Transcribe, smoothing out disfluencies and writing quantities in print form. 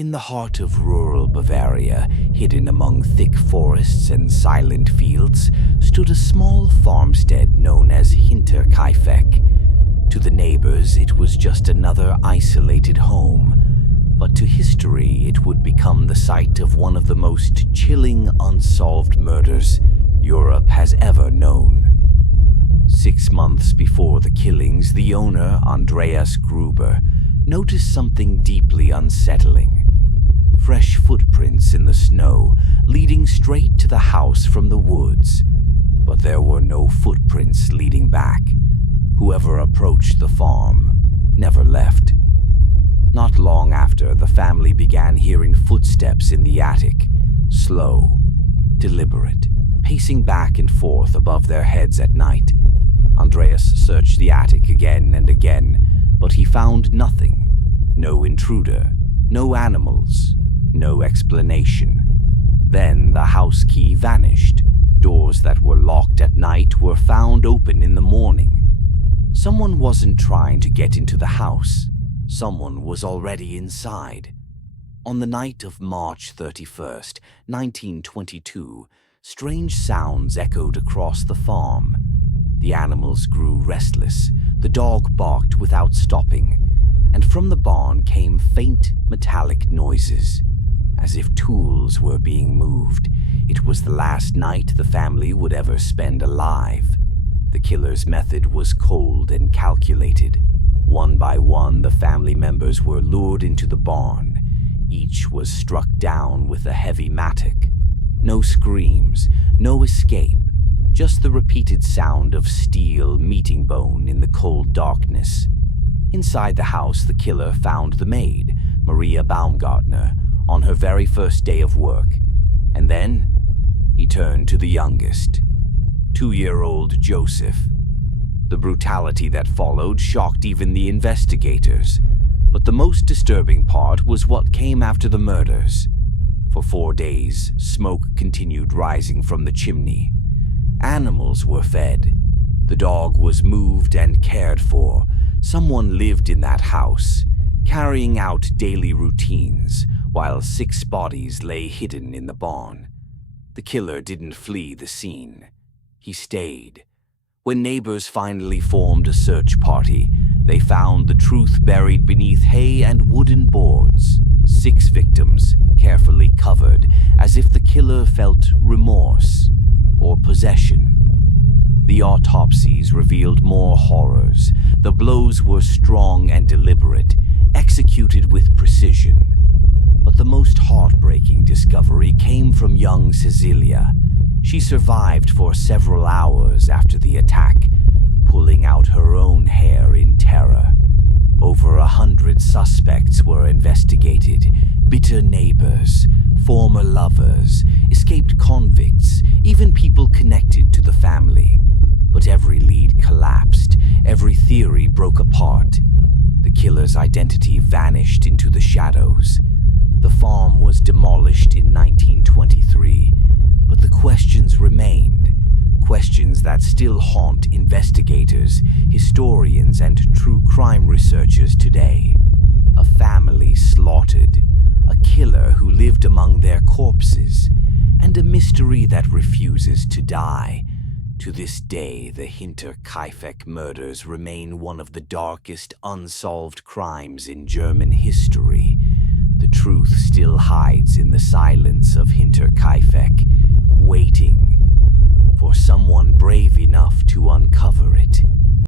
In the heart of rural Bavaria, hidden among thick forests and silent fields, stood a small farmstead known as Hinterkaifeck. To the neighbors, it was just another isolated home, but to history it would become the site of one of the most chilling unsolved murders Europe has ever known. 6 months before the killings, the owner, Andreas Gruber, noticed something deeply unsettling. Fresh footprints in the snow, leading straight to the house from the woods. But there were no footprints leading back. Whoever approached the farm never left. Not long after, the family began hearing footsteps in the attic, slow, deliberate, pacing back and forth above their heads at night. Andreas searched the attic again and again, but he found nothing. No intruder, no animals, no explanation. Then the house key vanished. Doors that were locked at night were found open in the morning. Someone wasn't trying to get into the house. Someone was already inside. On the night of March 31st, 1922, strange sounds echoed across the farm. The animals grew restless. The dog barked without stopping, and from the barn came faint metallic noises, as if tools were being moved. It was the last night the family would ever spend alive. The killer's method was cold and calculated. One by one, the family members were lured into the barn. Each was struck down with a heavy mattock. No screams, no escape, just the repeated sound of steel meeting bone in the cold darkness. Inside the house, the killer found the maid, Maria Baumgartner, on her very first day of work. And then he turned to the youngest, 2-year-old Joseph. The brutality that followed shocked even the investigators. But the most disturbing part was what came after the murders. For 4 days, smoke continued rising from the chimney. Animals were fed. The dog was moved and cared for. Someone lived in that house, carrying out daily routines, while 6 bodies lay hidden in the barn. The killer didn't flee the scene. He stayed. When neighbors finally formed a search party, they found the truth buried beneath hay and wooden boards. 6 victims, carefully covered, as if the killer felt remorse or possession. The autopsies revealed more horrors. The blows were strong and deliberate, executed with precision. But the most heartbreaking discovery came from young Cecilia. She survived for several hours after the attack, pulling out her own hair in terror. Over 100 suspects were investigated. Bitter neighbors, former lovers, escaped convicts, even people connected to the family. But every lead collapsed, every theory broke apart. The killer's identity vanished into the shadows. The farm was demolished in 1923, but the questions remained. Questions that still haunt investigators, historians, and true crime researchers today. A family slaughtered, a killer who lived among their corpses, and a mystery that refuses to die. To this day, the Hinterkaifeck murders remain one of the darkest unsolved crimes in German history. The truth still hides in the silence of Hinterkaifeck, waiting for someone brave enough to uncover it.